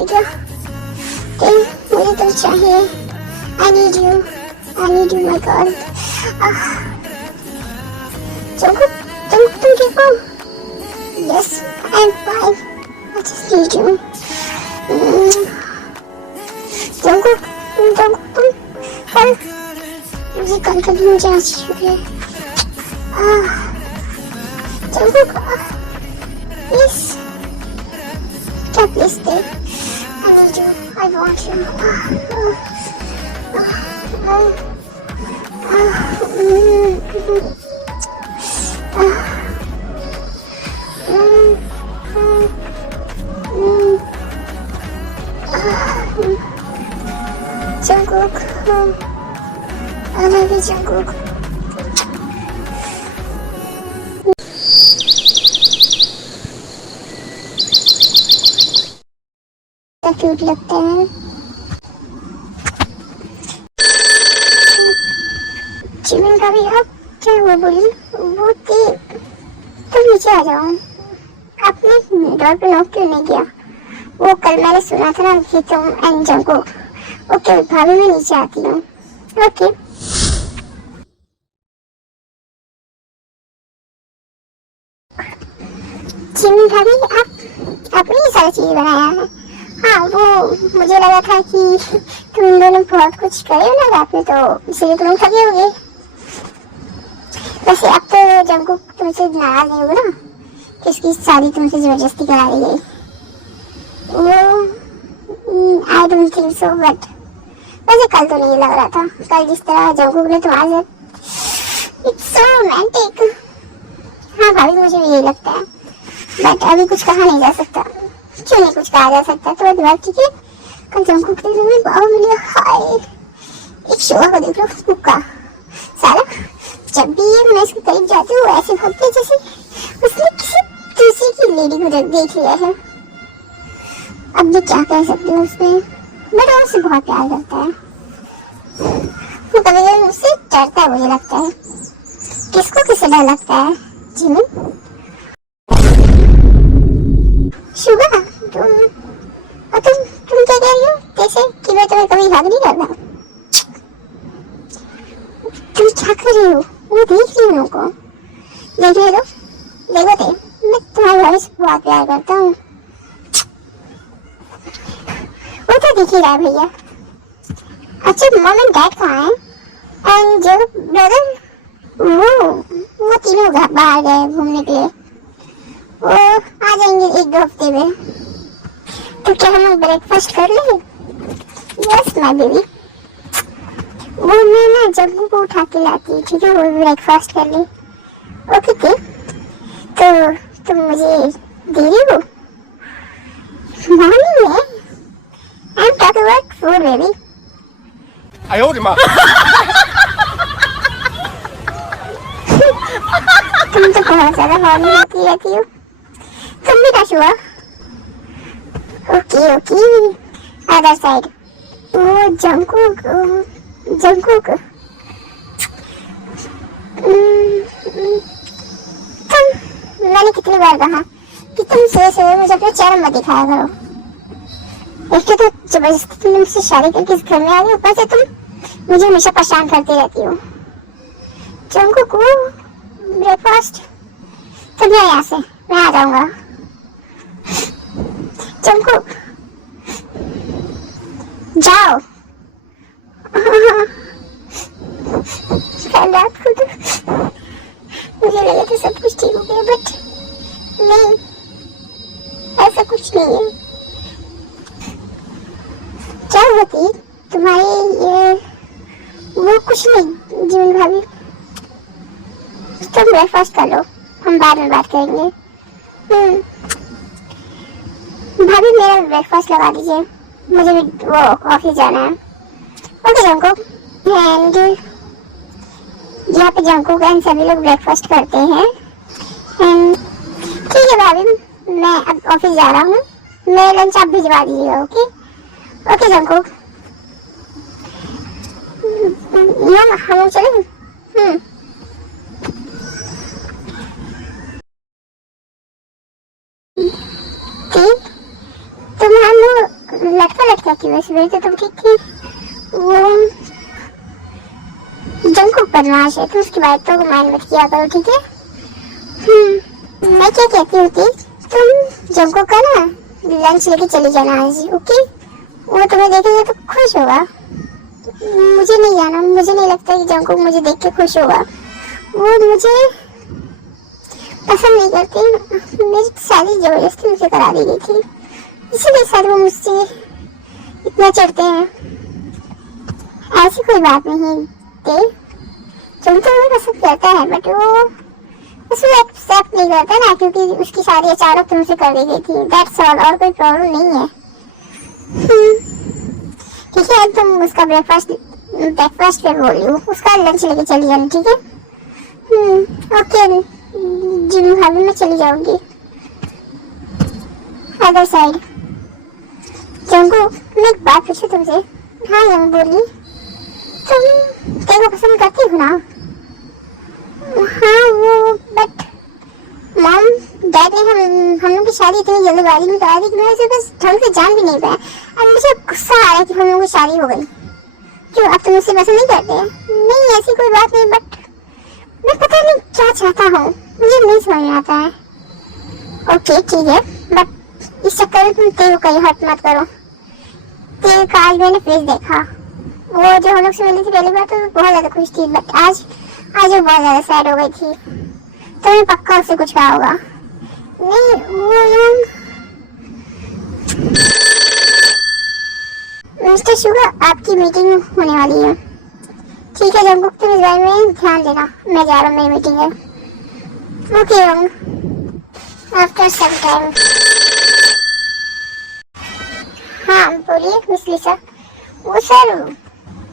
मिलेगा। मुझे तो चाहिए। I need you my God। Jungkook तुम ठीक हो? Yes, I'm fine। I just need you। Jungkook तुम कल मुझे कंफर्ट मुझे आज शुक्रिया। जंगकुक प्लीज क्या please stay। I need you, I want you। Jungkook I love you Jungkook. Cute लगते हैं। जिमिन का भी आप क्या वो बोली वो थी तुम नीचे आ जाओ। आपने डोर पे नॉक क्यों नहीं किया? वो कल मैंने सुना था ना कि तुम एंड जंगकुक। ओके भाभी मैं नीचे आती हूँ। ओके जिमिन भाभी आपने ये सारी चीज बनाया है? हाँ वो मुझे लगा था कि तुम दोनों बहुत कुछ करे हो ना रात में तो इसलिए तुम थके होगे। वैसे अब तो जंगकुक तुमसे नाराज नहीं होगा ना कि उसकी शादी तुमसे जबरदस्ती करा दी गई? वो I don't think so but वैसे कल तो नहीं लग रहा था। कल जिस तरह जंगकुक ने तुम्हारे इट्स सो रोमांटिक। हाँ भाभी मुझे भी यही लगता है बट अभी कुछ कहा नहीं जा सकता। क्यों नहीं कुछ कहा जा सकता? तो दिमाग ठीक है। कल जंगकुक ने तुम्हें बाहों में लिया। हाय एक शोआ को देख लो फेसबुक का साला जब भी ये मैं इसके करीब जाती हूँ ऐसे भागते जैसे उसने किसी दूसरी की लेडी को देख लिया है। अब मैं क्या कह सकती हूँ उसमें बट वो उससे बहुत प्यार करता है। वो कभी कभी मुझसे डरता है मुझे लगता है। किसको किससे डर लगता है जिमिन? शुगा तुम क्या कह रही हो? जैसे कि मैं तुम्हें कभी हक नहीं करता। तुम क्या कर रही हो? मैं देख रही हूँ उनको। देख रहे हो? देखो थे मैं तुम्हारे भाई से बहुत प्यार करता हूँ। वो तो दिख ही रहा है भैया। अच्छा मॉम एंड डैड कहाँ हैं? एंड जो ब्रदर वो तीनों बाहर गए घूमने के लिए। वो आ जाएंगे 1-2 हफ्ते में। तो क्या हम लोग ब्रेकफास्ट कर लें? Yes my baby. वो मैं ना जग्गू को उठा के लाती हूँ ठीक है? वो ब्रेकफास्ट कर ले। ओके थे तो तुम मुझे दे रही हो? मॉर्निंग में I am talking about food baby. I owed him up। तुम तो बहुत ज्यादा मॉर्निंग होती रहती हो। तुम भी रश हुआ। Okay other side. वो जंगकुक तुम मैंने कितनी बार कहा कि तुम सुबह मुझे अपना चेहरा मत दिखाया करो। एक तो जबरदस्ती तुमने मुझसे शादी करके इस घर में आ गई ऊपर से तुम मुझे हमेशा परेशान करती रहती हो। जंगकुक ब्रेकफास्ट तुम यहाँ से मैं आ जाऊंगा। जंगकुक जाओ। कल रात को तो मुझे लगा था सब कुछ ठीक हो गया बट नहीं ऐसा कुछ नहीं है। क्या होती तुम्हारी ये वो कुछ नहीं जीवन भाभी। तुम ब्रेकफास्ट कर लो हम बाद में बात करेंगे। भाभी मेरा ब्रेकफास्ट लगा दीजिए मुझे भी वो ऑफिस जाना है। ओके जंगकुक एंड यहाँ पे जंगकुक एंड सभी लोग ब्रेकफास्ट करते हैं एंड ठीक है भाभी मैं अब ऑफिस जा रहा हूँ। मेरा लंच आप भिजवा दीजिएगा। ओके जंगकुक हम चलें। तुम हम लटका लटका की वजह से तो तुम ठीक थी। वो जंकुक बदमाश है, तो उसकी बात तो माइंड मत किया करो, ठीक है। मैं क्या कहती हूँ कि तुम जंकुक का ना लंच लेके चली जाना आज, ओके। वो तुम्हें देखेगा तो खुश होगा। मुझे नहीं जाना, मुझे नहीं लगता कि जंकुक मुझे देख के खुश होगा। वो मुझे पसंद नहीं करती, मेरी शादी जबरदस्ती मुझसे करा दी गई थी, इसीलिए शायद वो मुझसे इतना चढ़ते हैं। ऐसी कोई बात नहीं थे, तुम तो मुझे पसंद करता है, बट वो उसको एक्सेप्ट नहीं करता ना, क्योंकि उसकी शादी अचानक तुमसे कर दी गई थी, दैट्स ऑल, और कोई प्रॉब्लम नहीं है। ठीक है, तुम उसका ब्रेकफास्ट पे बोल रही हो, उसका लंच लेके चली जाना, ठीक है। ओके जिम भाभी मैं चली जाऊंगी अदर साइड। जंगू मैं एक बात पूछूं तुमसे? हाँ जंगू बोली। तुम तेरे को पसंद करती हो ना? हाँ वो बट मॉम डैड ने हम लोग की शादी इतनी जल्दबाजी में करा दी कि मैं उसे बस ढंग से जान भी नहीं पाया। अब मुझे गुस्सा आ रहा है कि हम लोगों की शादी हो गई। क्यों अब तुम मुझसे पसंद नहीं करते? नहीं ऐसी कोई बात नहीं, बट मैं पता नहीं क्या चाहता हूँ, मुझे नहीं समझ में आता है। ओके ठीक है, बट इस चक्कर में तुम तेरे को कहीं हर्ट मत करो। तेरे का आज मैंने फेस देखा, वो जो हम लोग से मिली थी पहली बार तो बहुत ज्यादा खुश थी, बट आज वो बहुत ज्यादा सैड हो गई थी, तो मैं पक्का उससे कुछ कहा होगा। नहीं वो मिस्टर शुगर आपकी मीटिंग होने वाली है, ठीक है जंकुक तुम इस बारे में ध्यान देना, मैं जा रहा हूँ, मेरी मीटिंग है। Okay after some time. हाँ बोलिए मिस लिसा। वो सर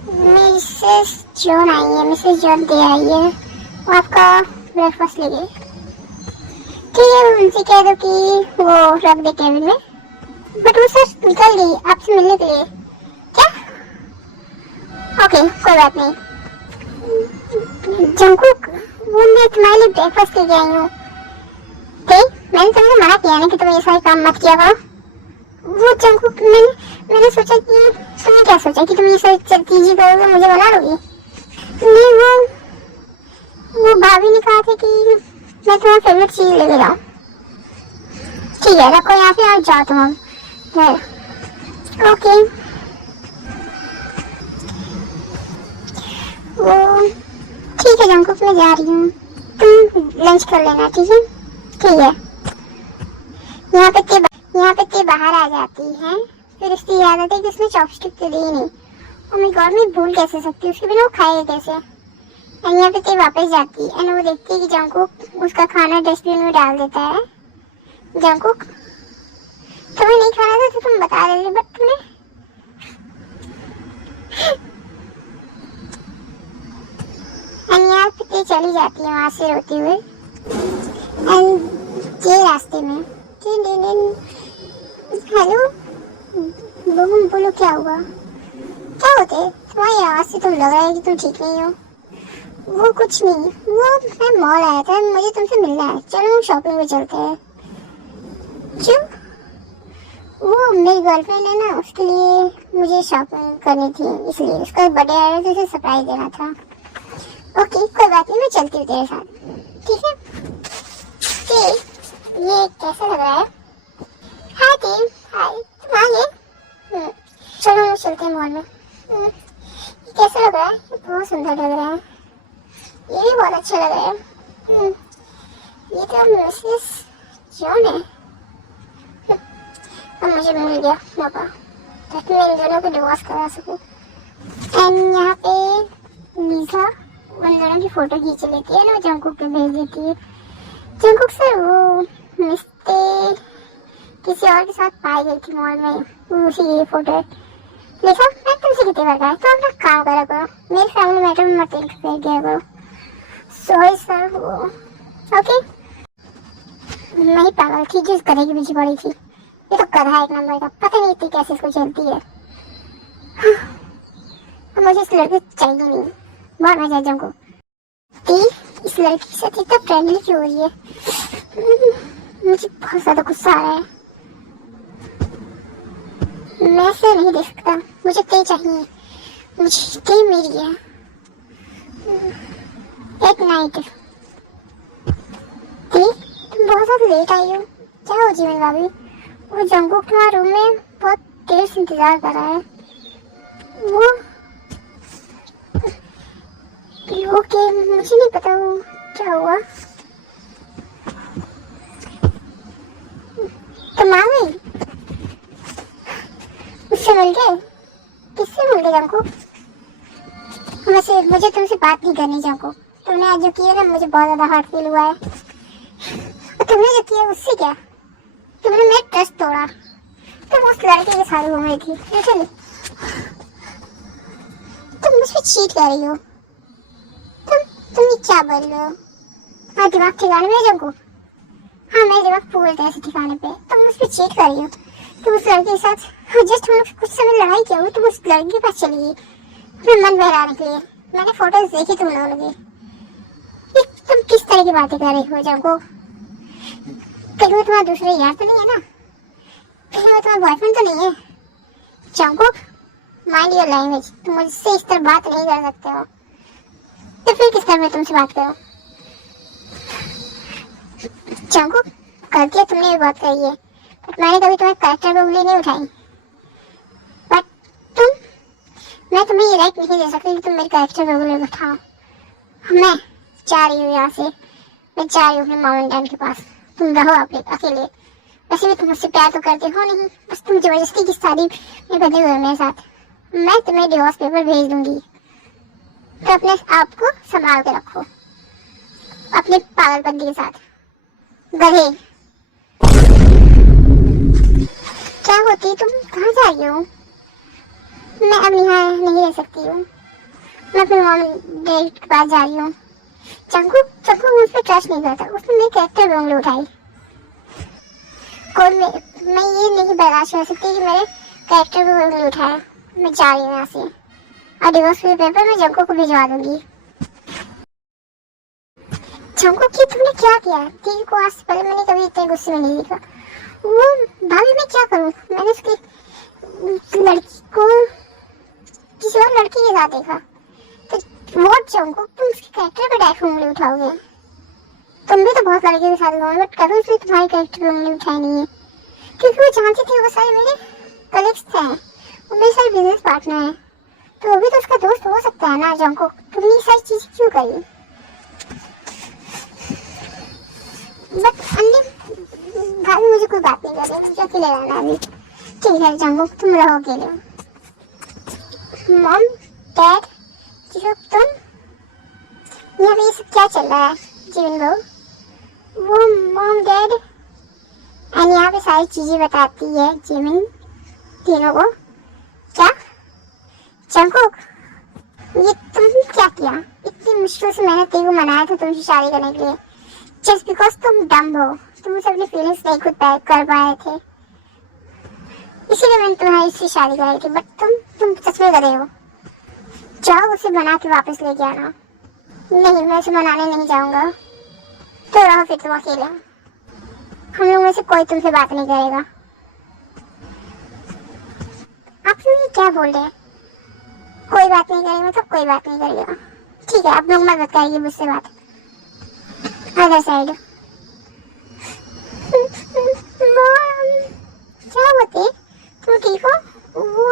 मिसेस जॉन आई है, मिसेस जॉन दे आई है, वो आपका ब्रेकफास्ट ले गई। ठीक है उनसे कह दो कि वो रख दे केबिन में, बट वो सर निकल गई आपसे मिलने के लिए। क्या? ओके कोई बात नहीं। जंकुक वो मैं तुम्हारे लिए ब्रेकफास्ट लेके आई हूँ, मैंने तुमसे मना किया ना कि तुम ये सारे काम मत किया करो। वो जंकुक मैंने सोचा कि तुमने क्या सोचा कि तुम ये सारी चीजें करोगे, मुझे बना लोगी? नहीं वो भाभी ने कहा था कि मैं तुम्हारा फेवरेट चीज लेके जाऊँ। ठीक है रखो यहाँ पे, आप जाओ तुम अब। ओके वो ठीक है जंकुक मैं जा रही हूँ, तुम लंच कर लेना, ठीक है। ठीक है यहाँ पे ते बाहर आ जाती है, फिर उसकी याद आती है कि उसने चॉपस्टिक तो दी नहीं। ओ माय गॉड मैं भूल कैसे सकती, उसके बिना वो खाएगा कैसे। एंड यहाँ पे ते वापस जाती है एंड वो देखती है कि जंकुक उसका खाना डस्टबिन में डाल देता है। जंकुक तुम्हें नहीं खाना था तो तुम बता रहे थे, बट तुमने एंड यहाँ पे ते चली जाती है वहां से रोती हुई। एंड ये रास्ते में हेलो बोलो क्या हुआ? क्या होते तुम्हारी आवाज से तो लग रहा है कि तुम ठीक नहीं हो। वो कुछ नहीं, वो मैं मॉल आया था, मुझे तुमसे मिलना है, चलो शॉपिंग में चलते हैं। क्यों? वो मेरी गर्लफ्रेंड है ना, उसके लिए मुझे शॉपिंग करनी थी, इसलिए उसका बर्थडे आया तो उसे सरप्राइज देना था। ओके कोई बात नहीं मैं चलती हूँ तेरे साथ, ठीक है। ये कैसा लग रहा है? हाय टीम, हाय तुम आ गए? चलो हम चलते हैं मॉल में। ये कैसा लग रहा है? ये बहुत सुंदर लग रहा है, ये भी बहुत अच्छा लग रहा है। ये तो मिसेस जॉन है। अब मुझे मिल गया मौका ताकि मैं इन दोनों को डिवोर्स करा सकूं। एंड यहाँ पे लीजा उन दोनों की फोटो खींच लेती है ना, जंकुक पे भेज देती है। जंकुक सर वो मिस्ते किसी और के साथ पाई गई थी मॉल में, उसी फोटो लिखा। मैं तुमसे कितनी बार कहा तो अपना काम करा करो, मेरे फैमिली मैटर में मत इंटरफेयर किया करो। सॉरी सर वो ओके। नहीं पागल थी जिस गधे की पीछे पड़ी थी, ये तो गधा एक नंबर का, पता नहीं इतनी कैसे इसको चलती है। मुझे इस लड़की चाहिए नहीं, बहुत मजा जंकुक। इस लड़की के साथ इतना फ्रेंडली क्यों हो रही है? मुझे बहुत ज्यादा गुस्सा आ रहा है। मैं ऐसे नहीं दे सकता, मुझे ते चाहिए, मुझे ते मेरी है। एक नाइट ते, तुम बहुत ज्यादा लेट आई हो। क्या हो जीवन भाभी? वो जंगकुक तुम्हारे रूम में बहुत देर से इंतजार कर रहा है। वो ओके, मुझे नहीं पता वो क्या हुआ। तुम आ गई? उससे मिल गए? किससे मिल गए जंगकुक? वैसे मुझे तुमसे बात नहीं करनी जंगकुक। तुमने आज जो किया ना, मुझे बहुत ज्यादा हर्ट फील हुआ है। और तुमने जो किया उससे क्या? तुमने मेरा ट्रस्ट तोड़ा। तुम उस लड़के के साथ घूम रही थी, लिटरली। तुम मुझ पे चीट कर रही हो। तुम ये क्या बोल रहे हो? हाँ, दिमाग ठिकाने में जंगकुक? हाँ, मेरा दिमाग पूरे तरह से ठिकाने पे। तुम मुझ पे चीट कर रही हो। तुम उस लड़के के साथ जस्ट हम लोग कुछ समय लड़ाई किया हुई, तुम उस लड़के के पास चली गई अपना मन बहलाने के लिए। मैंने फोटोज देखी तुम लोगों की। तुम किस तरह की बातें कर रही हो जंगकुक? कहीं वो तुम्हारा दूसरा यार तो नहीं है ना? कहीं वो तुम्हारा बॉयफ्रेंड तो नहीं है? Jungkook, mind your language. तुम मुझसे इस तरह बात नहीं कर सकते हो। तो फिर किस तरह मैं तुमसे बात करूं? जंगकुक, गलतियां तुमने भी बहुत करी है, बट मैंने कभी तुम्हारे कैरेक्टर पे उंगली नहीं उठाई। बट मैं तुम्हें ये राइट नहीं दे सकती कि तुम मेरे कैरेक्टर पे उंगली उठाओ। मैं जा रही हूँ यहाँ से। मैं जा रही हूँ अपने मॉम एंड डैड के पास। तुम रहो अपने अकेले। वैसे भी तुम मुझसे प्यार तो करते हो नहीं, बस तुम जबरदस्ती की शादी में बंधे हुए हो मेरे साथ। मैं तुम्हें डिवोर्स पेपर भेज दूंगी, तो अपने आप को संभाल के रखो अपने पागलपंती के साथ। गधे, क्या होती? तुम कहाँ जा रही हो? मैं अब यहाँ नहीं रह सकती हूँ। मैं अपने मॉम डैड के पास जा रही हूँ। जंगकुक मुझ पर ट्रस्ट नहीं करता। उसने मेरे कैरेक्टर पे उंगली उठाई। मैं ये नहीं बर्दाश्त कर सकती कि मेरे कैरेक्टर पे उंगली उठाया। मैं जा रही हूँ यहाँ से, और डिवोर्स पेपर मैं जंगकुक को भिजवा दूंगी। जंगकुक, की तुमने क्या किया? तेरे को आज से पहले मैंने कभी इतने गुस्से में नहीं देखा। वो भाभी, मैं क्या करूँ? मैंने उसकी लड़की को किसी और लड़की के साथ देखा। तो वो जंगकुक, तुम उसके कैरेक्टर पे डायरेक्ट उंगली उठाओगे? तुम भी तो बहुत लड़कियों के साथ घूमे, बट कभी उसने तुम्हारे कैरेक्टर पे उंगली उठाई नहीं है, क्योंकि वो जानती थी वो सारे मेरे कलीग्स थे, वो मेरे सारे बिजनेस पार्टनर हैं। तो वो भी तो उसका दोस्त हो सकता है ना जंगकुक। तुमने ये सारी चीज क्यों करी? बट अन्य भाभी, मुझे कोई बात नहीं कर रही, मुझे अकेले रहना है अभी। ठीक है जंगकुक, तुम रहो अकेले। मॉम डैड, तुम यहाँ पे ये सब क्या चल रहा है? जीवन बहू, वो मॉम डैड एंड यहाँ पे सारी चीजें बताती है जीवन तीनों को। क्या जंगकुक, ये तुमने क्या किया? इतनी मुश्किल से मैंने तेरे को मनाया था तुमसे शादी करने के लिए, जस्ट बिकॉज तुम डम हो। तुम मुझसे अपनी फीलिंग्स नहीं खुद कर पाए थे, इसीलिए मैंने तुम्हारी से शादी कराई थी। बट तुम सच में गधे हो। जाओ, उसे बना के वापस लेके आना। नहीं, मैं उसे मनाने नहीं जाऊंगा। तो रहो फिर तुम अकेले। हम लोग में से कोई तुमसे बात नहीं करेगा। आप लोग क्या बोल रहे हैं? कोई बात नहीं करेगा मतलब कोई बात नहीं करेगा। ठीक है, आप लोग मत करिए मुझसे बात। Other side. क्या होते? तुम ठीक हो? वो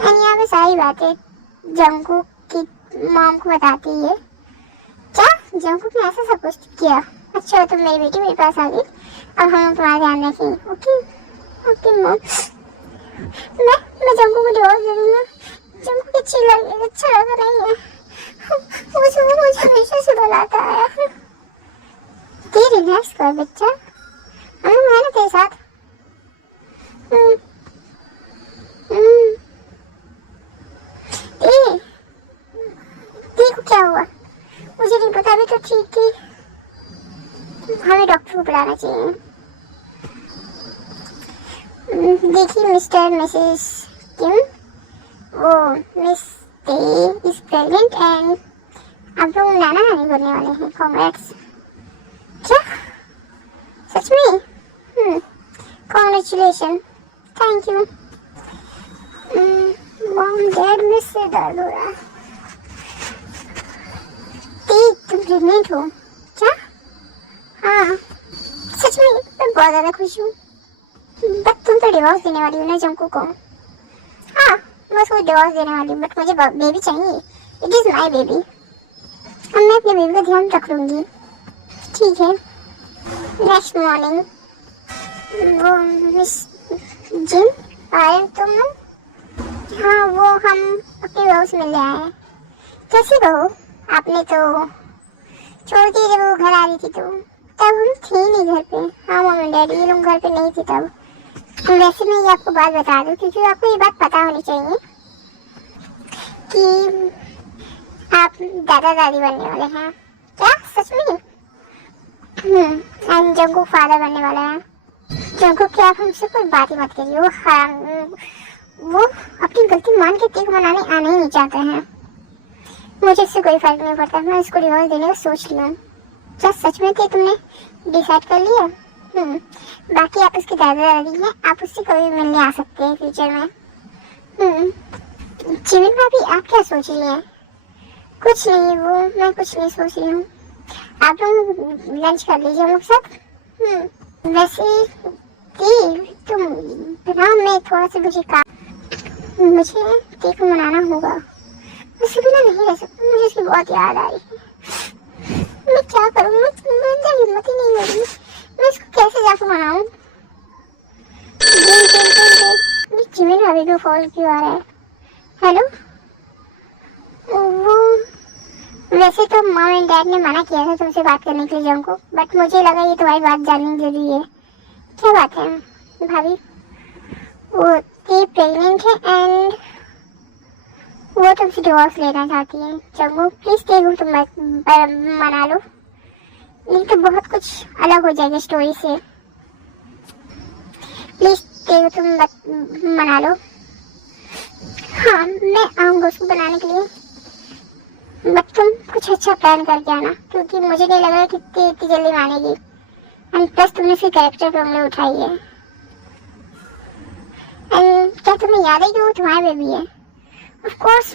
यहाँ पे सारी बातें जंगकुक की मॉम को बताती है। क्या जंगकुक ने ऐसा सब कुछ किया? अच्छा, तुम मेरी बेटी मेरे पास आ गई, अब हम तुम्हारा ध्यान रखेंगे। Okay mom. मैं जंगकुक को डिवोर्स दे दूंगा। जंगकुक अच्छा लगा नहीं है, मुझे हमेशा से बुलाता है। रिलैक्स कर बच्चा, मैं ना तेरे साथ। देखो क्या हुआ, मुझे नहीं पता, अभी तो ठीक थी। हमें डॉक्टर को बुलाना चाहिए। देखिए मिस्टर मिसेस किम, वो मिस ते इज प्रेग्नेंट एंड आप लोग नाना नानी बनने वाले हैं। कांग्रेट्स। क्या सच में? Congratulation. Thank you. Mom dad में से दर्द हो रहा है। तुम प्रेग्नेंट हो क्या? हाँ सच में, मैं बहुत ज्यादा खुश हूँ। बट तुम तो डिवोर्स देने वाली हो ना जंकू को। हाँ मैं उसको डिवोर्स देने वाली हूँ, बट मुझे बेबी चाहिए। It is my baby. अब मैं अपने बेबी का ध्यान रख लूंगी। ठीक है। नेक्स्ट मॉर्निंग वो मिस जिम आए तुम लोग? हाँ वो हम अपनी बहू से मिलने आए हैं। कैसी बहू? आपने तो छोड़ दी जब वो घर आ रही थी तो तब हम थे नहीं घर पे। हाँ मम्मी डैडी ये लोग घर पे नहीं थे तब। वैसे मैं ये आपको बात बता दूं क्योंकि आपको ये बात पता होनी चाहिए कि आप दादा दादी बनने वाले हैं। क्या सच में? एंड जंकू फादर बनने वाला है। जंकू क्या आप हमसे कोई बात ही मत करिए। वो अपनी गलती मान के तेग मनाने आना ही नहीं चाहते हैं। मुझे इससे कोई फर्क नहीं पड़ता। मैं इसको डिवोर्स देने का सोच लिया। क्या सच में थे तुमने डिसाइड कर लिया? बाकी आप उसके दादा दादी हैं, आप उससे कभी मिलने आ सकते हैं फ्यूचर में। जिमिन भाभी आप क्या सोच रही हैं? कुछ नहीं, वो मैं कुछ नहीं सोच रही हूँ। आप लोग लंच कर लीजिए हम लोग साथ। वैसे तुम बनाओ, मैं थोड़ा सा मुझे केक मनाना होगा। उसके बिना नहीं रह सकती, मुझे उसकी बहुत याद आ रही है। मैं क्या करूँ? मुझे हिम्मत ही नहीं हो रही। मैं इसको कैसे जाकर मनाऊं? जिमिन भाभी को कॉल क्यों आ रहा है? हेलो। वो वैसे तो मॉम एंड डैड ने मना किया था तुमसे बात करने के लिए जंकू, बट मुझे लगा ये तुम्हारी बात जाननी जरूरी है। क्या बात है भाभी? वो प्रेग्नेंट है एंड वो तुमसे डिवोर्स लेना चाहती है। जंकू प्लीज देखो तुम मना लो, नहीं तो बहुत कुछ अलग हो जाएगा स्टोरी से। प्लीज देखो तुम मना लो। हाँ मैं आऊंगा उसको बनाने के लिए, बट तुम कुछ अच्छा प्लान करके आना क्योंकि मुझे नहीं लग रहा कि इतनी जल्दी मानेगी। एंड प्लस तुमने उसकी कैरेक्टर प्रॉब्लम उठाई है। एंड क्या तुम्हें याद है कि वो तुम्हारा बेबी है? ऑफ कोर्स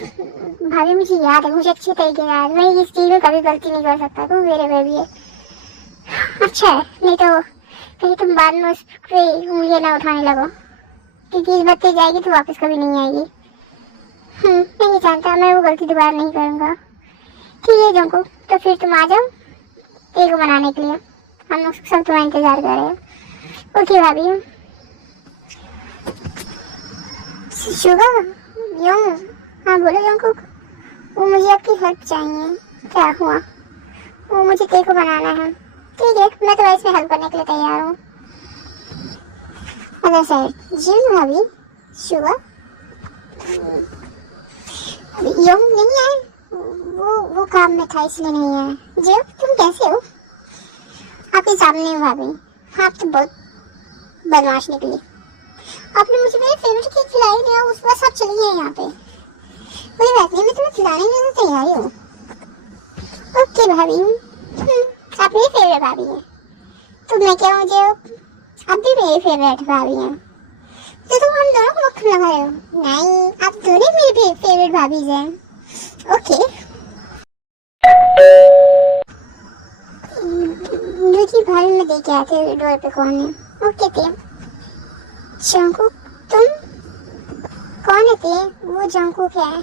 भाभी मुझे याद है, मुझे अच्छी तरीके से याद। मैं इस चीज में कभी गलती नहीं कर सकता। तुम मेरे बेबी है। अच्छा है, नहीं तो कहीं तुम बाद में उस पे उंगलियां ना उठाने लगो क्योंकि इस बात पे जाएगी तो वापस कभी नहीं आएगी। मैं नहीं जानता, मैं वो गलती दोबारा नहीं करूंगा। ठीक है जंकू, तो फिर तुम आ जाओ केक बनाने के लिए। हम लोग सब तुम्हारा इंतजार कर रहे हैं। ओके भाभी। शुगर हाँ बोलो जंकू। वो मुझे आपकी हेल्प चाहिए। क्या हुआ? वो मुझे केक बनाना है। ठीक है, मैं तो इसमें हेल्प करने के लिए तैयार हूँ। अदर साइड जिम भाभी शुगर यंग नहीं है, वो काम में था इसलिए नहीं है। जिम तुम कैसे हो? आपके सामने हो भाभी। हाँ आप तो बहुत बदमाश निकली। आपने मुझे मेरे फेवरेट केक खिलाई नहीं और उस पर सब चली गई यहाँ पे। मुझे वैसे मैं तुम्हें खिलाने में तो तैयार हूँ। ओके भाभी। आप मेरी फेवरेट भाभी है तो मैं क्या मुझे आप भी मेरी फेवरेट भाभी हैं। तो तुम हम दोनों को मक्खन लगा रहे हो? नहीं, आप दोनों मेरी फेवरेट भाभी हैं। ओके देखिए भाभी मैं देख के आए थे डोर पे कौन है। ओके थे जंकू। तुम कौन है थे? वो जंकू क्या है?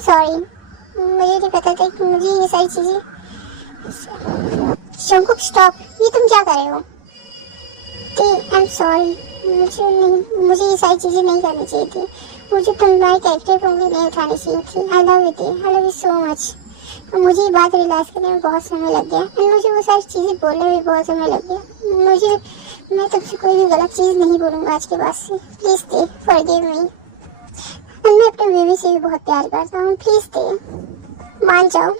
सॉरी, मुझे नहीं पता था कि मुझे ये सारी चीजें। शंकुक स्टॉप, ये तुम क्या कर रहे हो? आई एम सॉरी, मुझे ये सारी चीजें नहीं करनी चाहिए थी। मुझे तुम्हारे कैरेक्टर पर उंगली नहीं उठानी चाहिए थी। आई लव यू सो मच। मुझे ये बात रियलाइज करने में बहुत समय लग गया एंड मुझे वो सारी चीजें बोलने में बहुत समय लग गया। मैं तुमसे कोई भी गलत चीज नहीं बोलूंगा आज के बाद से। Please they, forgive me. मैं अपने बेबी से भी बहुत प्यार करता हूँ। प्लीज दे, मान जाओ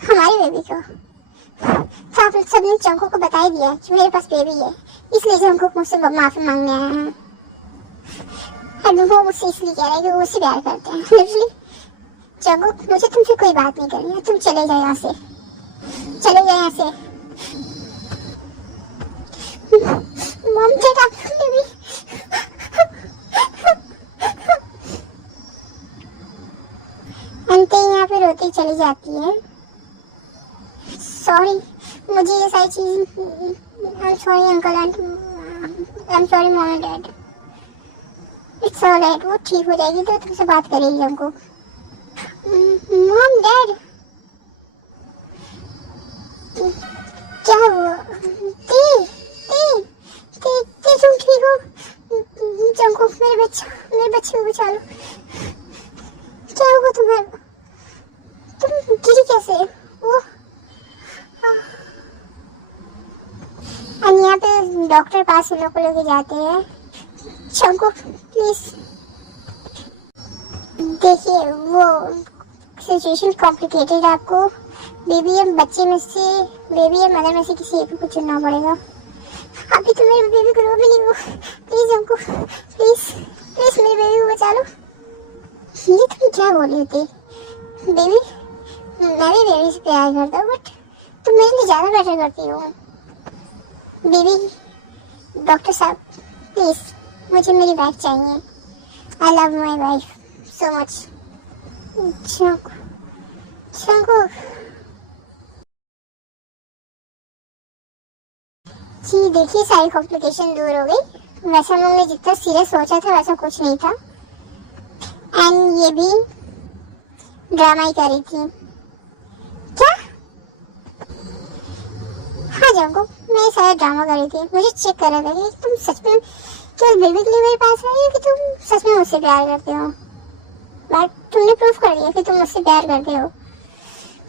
हमारी बेबी को। तो आप सबने जंको को बता ही दिया कि मेरे पास बेबी है, इसलिए जंको मुझसे माफी मांगने आया है। अब वो मुझसे इसलिए कह रहा है कि वो मुझसे प्यार करते हैं। लिटरली जंको, मुझे तुमसे कोई बात नहीं करनी है। तुम चले जाओ यहाँ से, चले जाओ यहाँ से। Mom take up baby. अंते यहाँ पे रोती चली जाती है। सॉरी, मुझे ये सारी चीज, I am sorry uncle and I am sorry mom and dad. It's alright, वो ठीक हो जाएगी तो तुमसे बात करेगी हमको। मॉम डैड, क्या हुआ? ती ती ती ती तुम ठीक हो? जंको, मेरे बच्चे को बचा लो। क्या हुआ तुम्हारे? तुम गिरी कैसे? वो यहाँ पे डॉक्टर पास उन लोग को लेके जाते हैं। जंको प्लीज देखिए, वो सिचुएशन कॉम्प्लिकेटेड है। आपको बेबी या बच्चे में से, बेबी या मदर में से किसी एक को चुनना पड़ेगा। अभी तो मेरे बेबी को रो भी नहीं। वो प्लीज हमको, प्लीज मेरे बेबी को बचा लो। ये तुम क्या बोल रही थी? बेबी, मैं भी बेबी से प्यार करता हूँ, बट तुम मेरे लिए ज्यादा बेटर करती हो। बेबी, डॉक्टर साहब प्लीज, मुझे मेरी वाइफ चाहिए। I love my wife so much. जी देखिए, सारी कॉम्प्लिकेशन दूर हो गई। वैसे हम लोग ने जितना सीरियस सोचा था वैसा कुछ नहीं था। एंड ये भी ड्रामा ही कर रही थी। क्या? हाँ जंको, मैं सारा ड्रामा कर रही थी। मुझे चेक कर रहा था कि तुम सच में केवल बेबी के लिए मेरे पास आई हो कि तुम सच में मुझसे प्यार करते हो। बट तुमने प्रूफ कर दिया कि तुम मुझसे प्यार करते हो।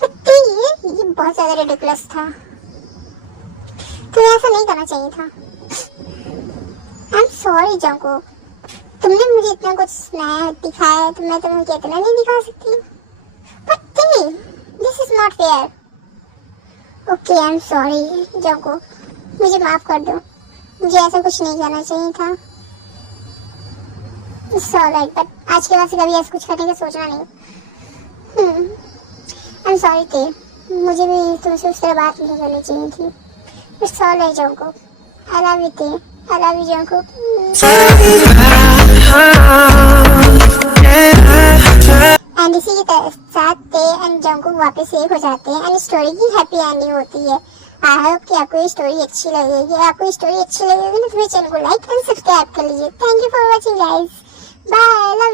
तो ये बहुत ज्यादा रिडिकुलस था। तो ऐसा नहीं करना चाहिए था। आई एम सॉरी जंको, तुमने मुझे इतना कुछ नया दिखाया है तो मैं तुम्हें कितना नहीं दिखा सकती। But this is not fair. Okay, I am sorry Junko, मुझे माफ कर दो। मुझे ऐसा कुछ नहीं करना चाहिए था। इट्स ऑलराइट, बट आज के बाद से कभी ऐसा कुछ करने का सोचना नहीं। आई एम सॉरी थे, मुझे भी तुमसे उस तरह बात नहीं करनी चाहिए थी। It's alright Junko, I love you थे, I love you Junko. And इसी के साथ ते एंड जंको वापस एक हो जाते हैं एंड स्टोरी की हैप्पी एंडिंग होती है। आई होप कि आपको ये स्टोरी अच्छी लगेगी। आपको ये स्टोरी अच्छी लगेगी ना तो मेरे चैनल को लाइक एंड सब्सक्राइब कर लीजिए। Thank you for watching guys, bye, love you.